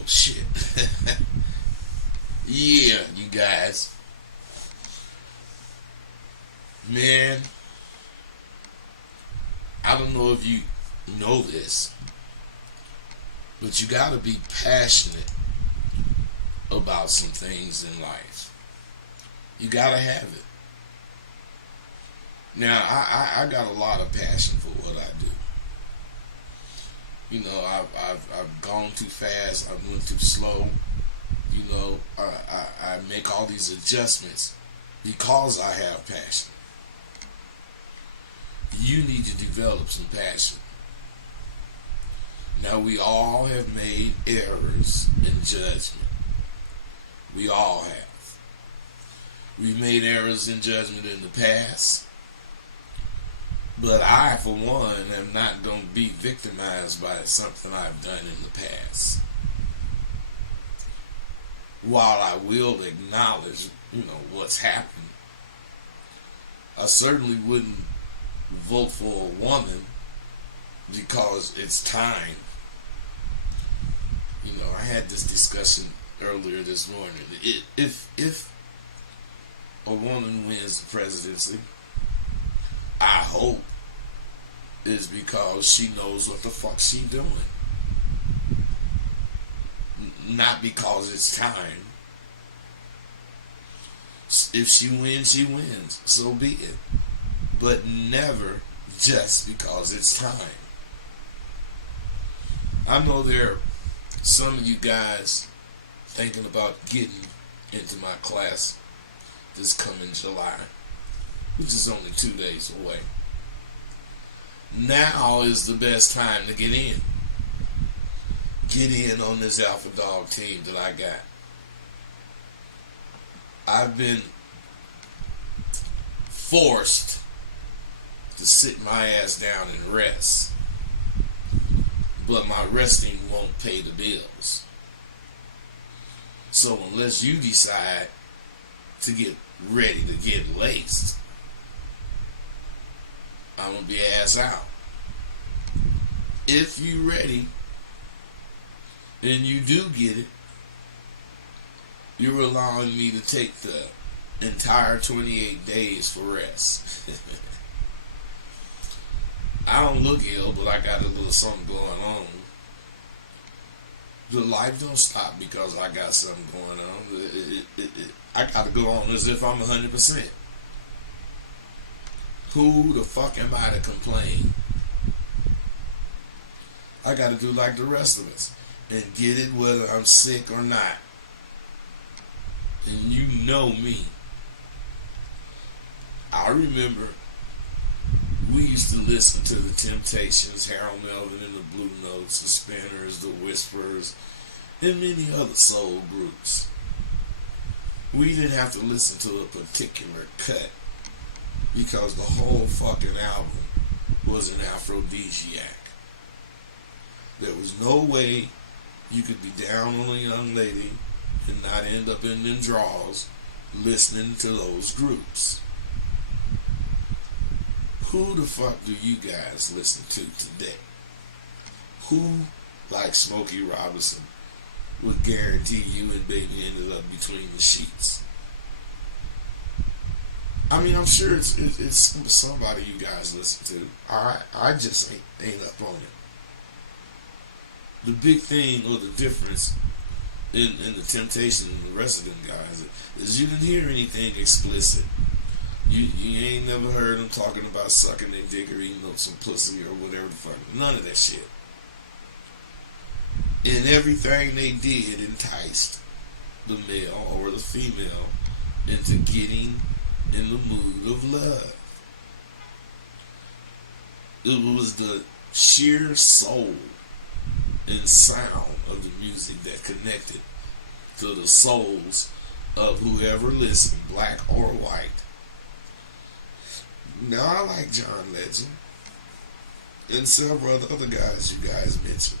Oh shit. Yeah, you guys. Man, I don't know if you know this, but you gotta be passionate about some things in life. You gotta have it. Now, I got a lot of passion for what I do. You know, I've gone too fast. I went too slow. You know, I make all these adjustments because I have passion. You need to develop some passion. Now, we all have made errors in judgment. We all have. We've made errors in judgment in the past. But I, for one, am not going to be victimized by something I've done in the past. While I will acknowledge, what's happened, I certainly wouldn't vote for a woman because it's time. I had this discussion earlier this morning. If a woman wins the presidency, I hope is because she knows what the fuck she doing. Not because it's time. If she wins, she wins. So be it. But never just because it's time. I know there are some of you guys thinking about getting into my class this coming July, which is only 2 days away. Now is the best time to get in. Get in on this Alpha Dog team that I got. I've been forced to sit my ass down and rest. But my resting won't pay the bills. So unless you decide to get ready to get laced, I'm going to be ass out. If you ready and you do get it, you're allowing me to take the entire 28 days for rest. I don't look ill, but I got a little something going on. The life don't stop because I got something going on. I got to go on as if I'm 100%. Who the fuck am I to complain? I got to do like the rest of us and get it whether I'm sick or not. And you know me. I remember we used to listen to the Temptations, Harold Melvin and the Blue Notes, the Spinners, the Whisperers, and many other soul groups. We didn't have to listen to a particular cut because the whole fucking album was an aphrodisiac. There was no way you could be down on a young lady and not end up in them draws listening to those groups. Who the fuck do you guys listen to today? Who, like Smokey Robinson, would guarantee you and baby ended up between the sheets? I mean, I'm sure it's somebody you guys listen to. I just ain't up on it. The big thing or the difference in the Temptation and the rest of them guys is you didn't hear anything explicit. You ain't never heard them talking about sucking their dick or eating up some pussy or whatever the fuck. None of that shit. And everything they did enticed the male or the female into getting in the mood of love. It was the sheer soul and sound of the music that connected to the souls of whoever listened, black or white. Now, I like John Legend and several other guys you guys mentioned.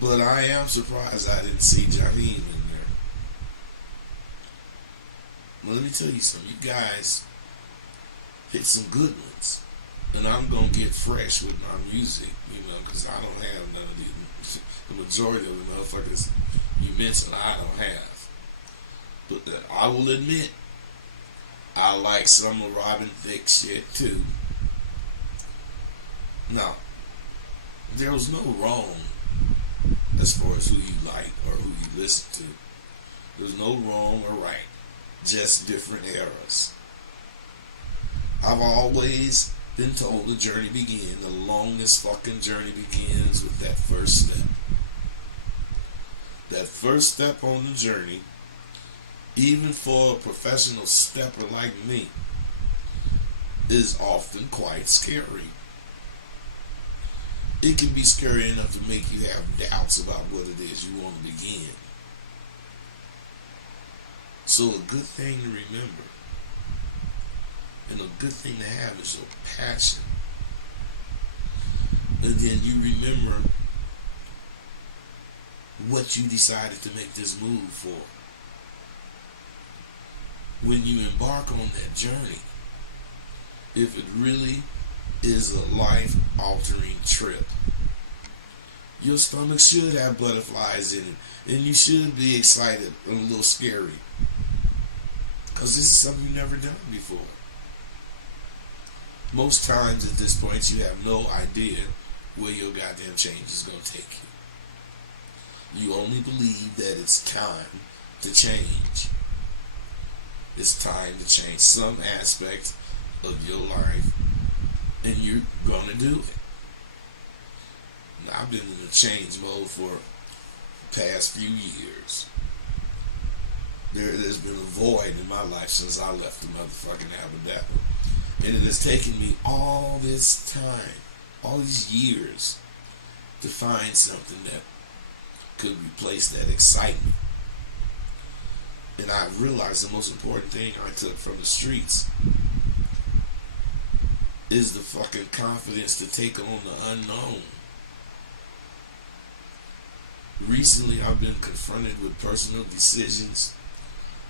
But I am surprised I didn't see Jaheim in there. Well, let me tell you something. You guys hit some good ones. And I'm going to get fresh with my music, because I don't have none of the majority of the motherfuckers you mentioned I don't have. But I will admit, I like some of Robin Thicke's shit too. Now, there was no wrong as far as who you like or who you listen to. There's no wrong or right, just different eras. I've always been told the journey begins. The longest fucking journey begins with that first step. That first step on the journey, even for a professional stepper like me, is often quite scary. It can be scary enough to make you have doubts about what it is you want to begin. So a good thing to remember, and a good thing to have, is your passion. And then you remember what you decided to make this move for. When you embark on that journey, if it really is a life-altering trip, your stomach should have butterflies in it, and you should be excited and a little scary, because this is something you've never done before. Most times at this point, you have no idea where your goddamn change is going to take you. You only believe that it's time to change. It's time to change some aspect of your life, and you're going to do it. Now, I've been in a change mode for the past few years. There's been a void in my life since I left the motherfucking Aberdapper. And it has taken me all this time, all these years, to find something that could replace that excitement. And I realized the most important thing I took from the streets is the fucking confidence to take on the unknown. Recently, I've been confronted with personal decisions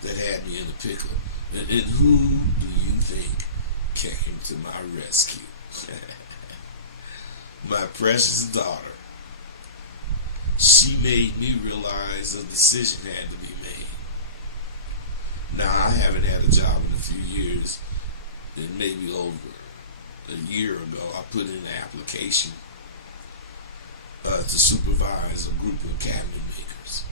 that had me in a pickle. And who do you think came to my rescue? My precious daughter. She made me realize a decision had to be made. Now, I haven't had a job in a few years, and maybe over a year ago, I put in an application to supervise a group of cabinet makers.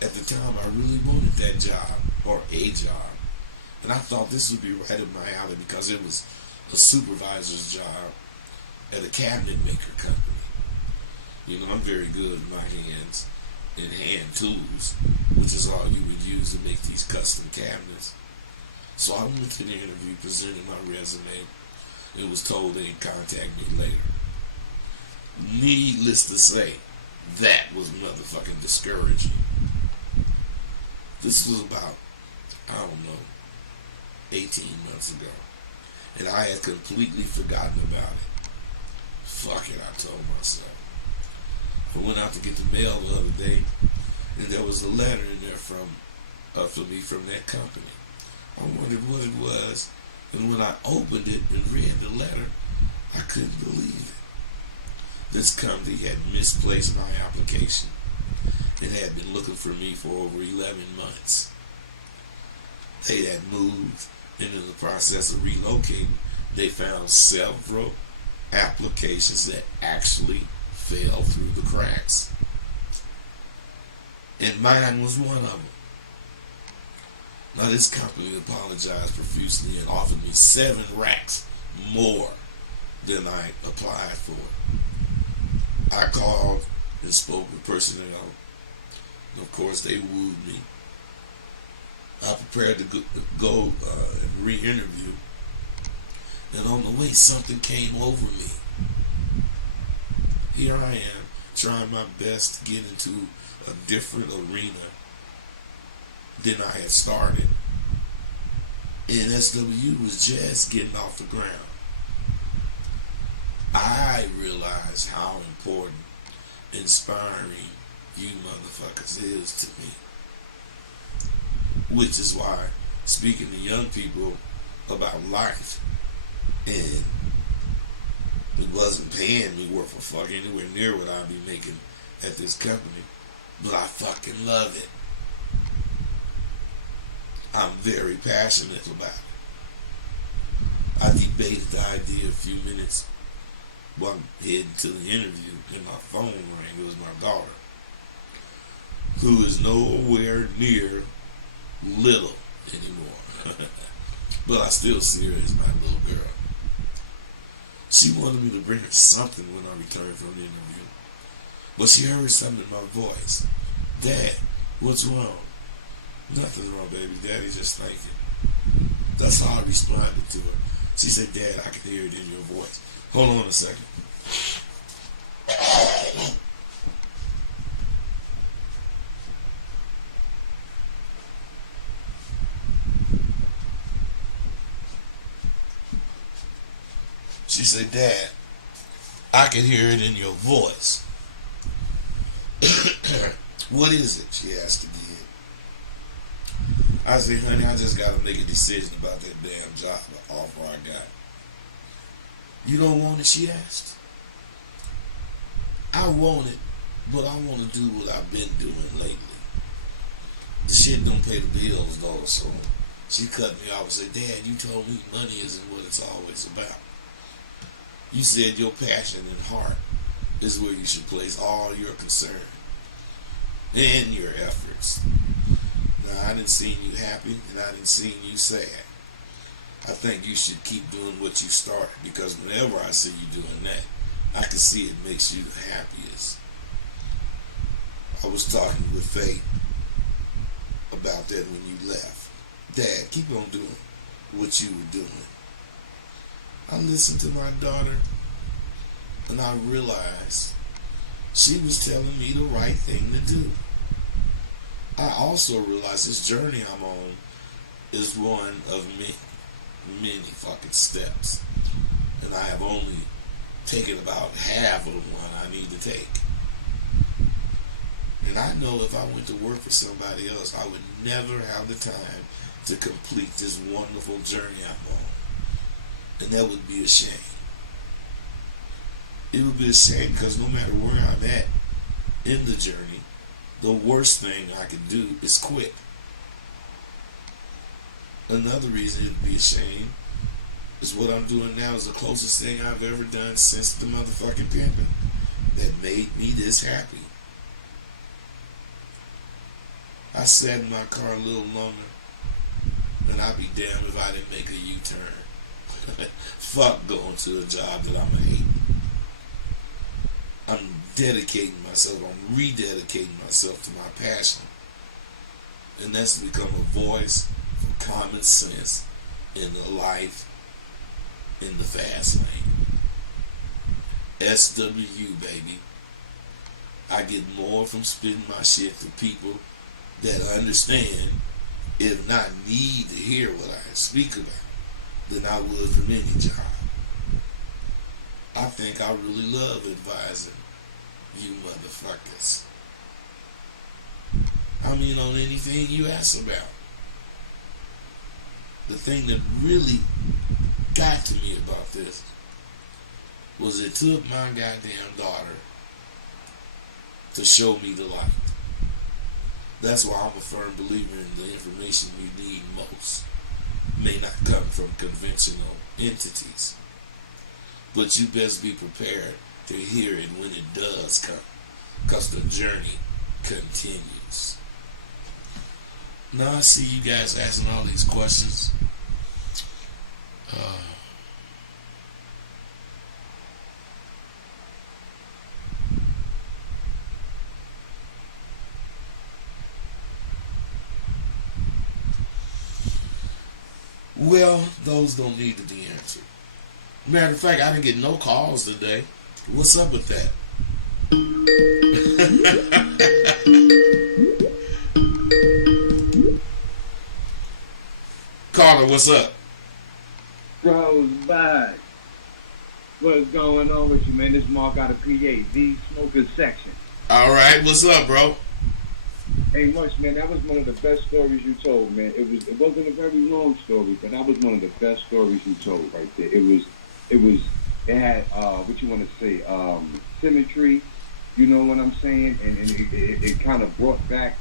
At the time, I really wanted that job, or a job, and I thought this would be right up my alley because it was a supervisor's job at a cabinet maker company. I'm very good with my hands and hand tools, which is all you would use to make these custom cabinets. So I went to the interview, presented my resume, and was told they'd contact me later. Needless to say, that was motherfucking discouraging. This was about, 18 months ago. And I had completely forgotten about it. Fuck it, I told myself. I went out to get the mail the other day, and there was a letter in there for me from that company. I wondered what it was, and when I opened it and read the letter, I couldn't believe it. This company had misplaced my application and had been looking for me for over 11 months. They had moved, and in the process of relocating, they found several applications that actually fell through the cracks. And mine was one of them. Now, this company apologized profusely and offered me 7 racks more than I applied for. I called and spoke with personnel. And of course, they wooed me. I prepared to go and re-interview. And on the way, something came over me. Here I am, trying my best to get into a different arena than I had started. And SWU was just getting off the ground. I realized how important inspiring you motherfuckers is to me. Which is why speaking to young people about life And it wasn't paying me worth a fuck anywhere near what I'd be making at this company. But I fucking love it. I'm very passionate about it. I debated the idea a few minutes while I'm heading to the interview, and my phone rang. It was my daughter, who is nowhere near little anymore. But I still see her as my little girl. She wanted me to bring her something when I returned from the interview. But she heard something in my voice. Dad, what's wrong? Nothing's wrong, baby. Daddy's just thinking. That's how I responded to her. She said, Dad, I can hear it in your voice. Hold on a second. She said, Dad, I can hear it in your voice. What is it? She asked again. I said, honey, I just got to make a decision about that damn job offer I got. You don't want it? She asked. I want it, but I want to do what I've been doing lately. The shit don't pay the bills, though, so she cut me off and said, Dad, you told me money isn't what it's always about. You said your passion and heart is where you should place all your concern and your efforts. Now, I didn't see you happy, and I didn't see you sad. I think you should keep doing what you started, because whenever I see you doing that, I can see it makes you the happiest. I was talking with Faith about that when you left. Dad, keep on doing what you were doing. I listened to my daughter, and I realized she was telling me the right thing to do. I also realized this journey I'm on is one of many fucking steps. And I have only taken about half of the one I need to take. And I know if I went to work for somebody else, I would never have the time to complete this wonderful journey I'm on. And that would be a shame. It would be a shame because no matter where I'm at in the journey, the worst thing I can do is quit. Another reason it would be a shame is what I'm doing now is the closest thing I've ever done since the motherfucking pimping that made me this happy. I sat in my car a little longer, and I'd be damned if I didn't make a U-turn. Fuck going to a job that I'm going to hate. I'm dedicating myself, I'm rededicating myself to my passion. And that's to become a voice for common sense in the life in the fast lane. SWU, baby. I get more from spitting my shit to people that understand, if not need to hear what I speak about, than I would from any job. I think I really love advising you motherfuckers. I mean, on anything you ask about. The thing that really got to me about this was it took my goddamn daughter to show me the light. That's why I'm a firm believer in the information we need most may not come from conventional entities. But you best be prepared to hear it when it does come, because the journey continues. Now I see you guys asking all these questions. Well, those don't need to be answered. Matter of fact, I didn't get no calls today. What's up with that? Carter, what's up? Bros, back. What's going on with you, man? This Mark out of PA, the Smoker Section. All right, what's up, bro? Hey, Much, man, that was one of the best stories you told, man. It wasn't a very long story, but that was one of the best stories you told right there. It was It was it had what you want to say symmetry. You know what I'm saying? And it kind of brought back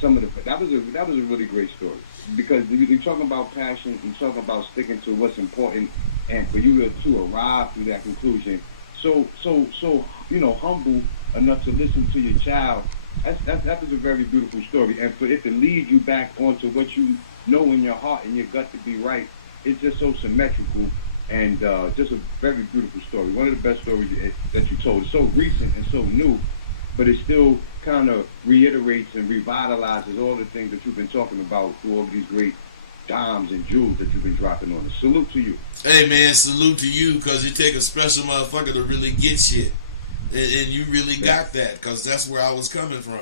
some of the that was a really great story because you're talking about passion, you're talking about sticking to what's important, and for you to arrive through that conclusion, so humble enough to listen to your child. That was a very beautiful story, and for it to lead you back onto what you know in your heart and your gut to be right, it's just so symmetrical and just a very beautiful story. One of the best stories that you told. It's so recent and so new, but it still kind of reiterates and revitalizes all the things that you've been talking about through all these great dimes and jewels that you've been dropping on us. Salute to you. Hey man, salute to you because you take a special motherfucker to really get shit. And you really got that because that's where I was coming from.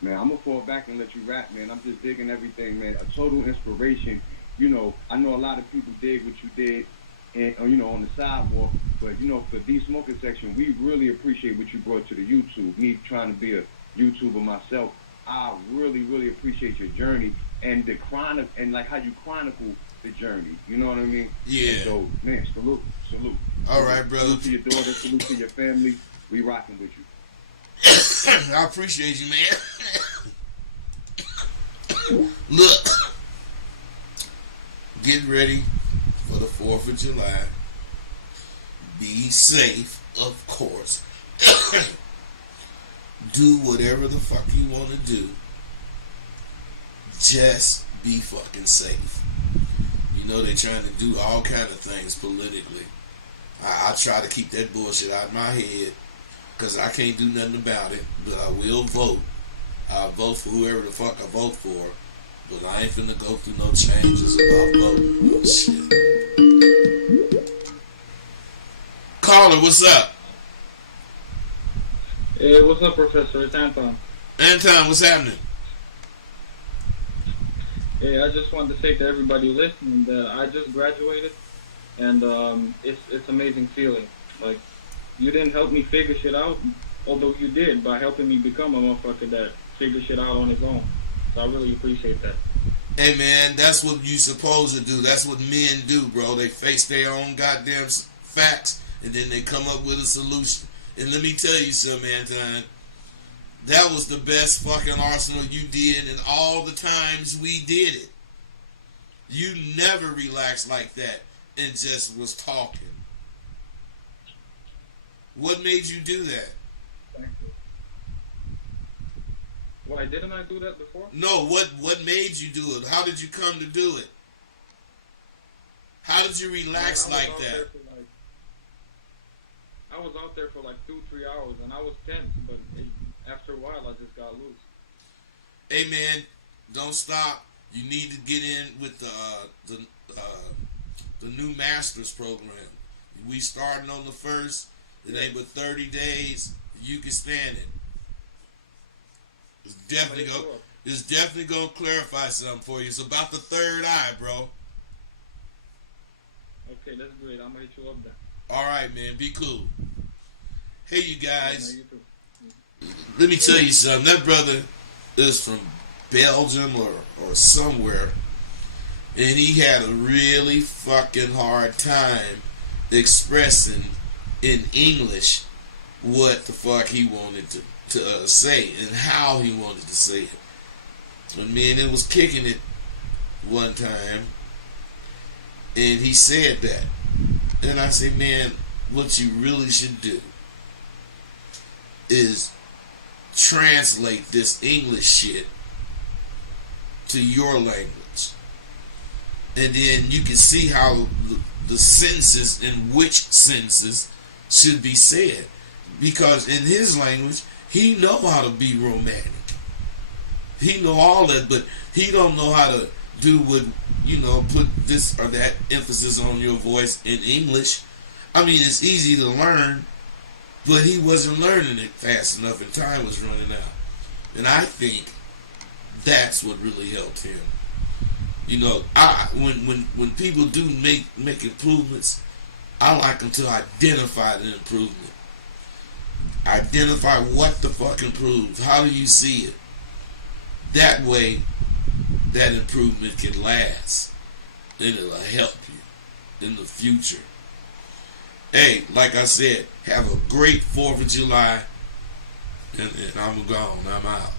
Man, I'm gonna fall back and let you rap, man. I'm just digging everything, man. A total inspiration. I know a lot of people dig what you did, and on the sidewalk. But for the smoking section, we really appreciate what you brought to the YouTube. Me trying to be a YouTuber myself, I really, really appreciate your journey and the chronic and like how you chronicle the journey. You know what I mean? Yeah. And so, man, salute, salute. All right, brother. Salute to your daughter. Salute to your family. We rocking with you. I appreciate you, man. Look, get ready for the 4th of July. Be safe, of course. Do whatever the fuck you want to do. Just be fucking safe. They're trying to do all kind of things politically. I try to keep that bullshit out of my head because I can't do nothing about it, but I will vote. I'll vote for whoever the fuck I vote for, but I ain't finna go through no changes about voting. Oh, shit. Caller, what's up? Hey, what's up, Professor? It's Anton. Anton, what's happening? Hey, I just wanted to say to everybody listening that I just graduated, and it's amazing feeling. Like, you didn't help me figure shit out, although you did by helping me become a motherfucker that figures shit out on his own. So I really appreciate that. Hey man, that's what you supposed to do. That's what men do, bro. They face their own goddamn facts and then they come up with a solution. And let me tell you something, Anton. That was the best fucking arsenal you did in all the times we did it. You never relaxed like that and just was talking. What made you do that? Thank you. Why didn't I do that before? No, what made you do it? How did you come to do it? How did you relax like that? I was out there for like 2-3 hours and I was tense, but after a while I just got loose. Hey man, don't stop. You need to get in with the new master's program. We starting on the 1st. It ain't but 30 days. You can stand it. It's definitely gonna clarify something for you. It's about the third eye, bro. Okay, that's great. I'm gonna hit you up then. All right, man. Be cool. Hey, you guys. You too. Let me tell you something. That brother is from Belgium or somewhere, and he had a really fucking hard time expressing in English what the fuck he wanted to say and how he wanted to say it. And me and him was kicking it one time, and he said that. And I said, man, what you really should do is translate this English shit to your language. And then you can see how the senses and which senses should be said. Because in his language, he know how to be romantic. He know all that, but he don't know how to do what, put this or that emphasis on your voice in English. I mean, it's easy to learn, but he wasn't learning it fast enough and time was running out. And I think that's what really helped him. When people do make improvements, I like them to identify the improvement. Identify what the fuck improved. How do you see it? That way, that improvement can last, and it'll help you. in the future. Hey, like I said, have a great 4th of July, and I'm gone. I'm out.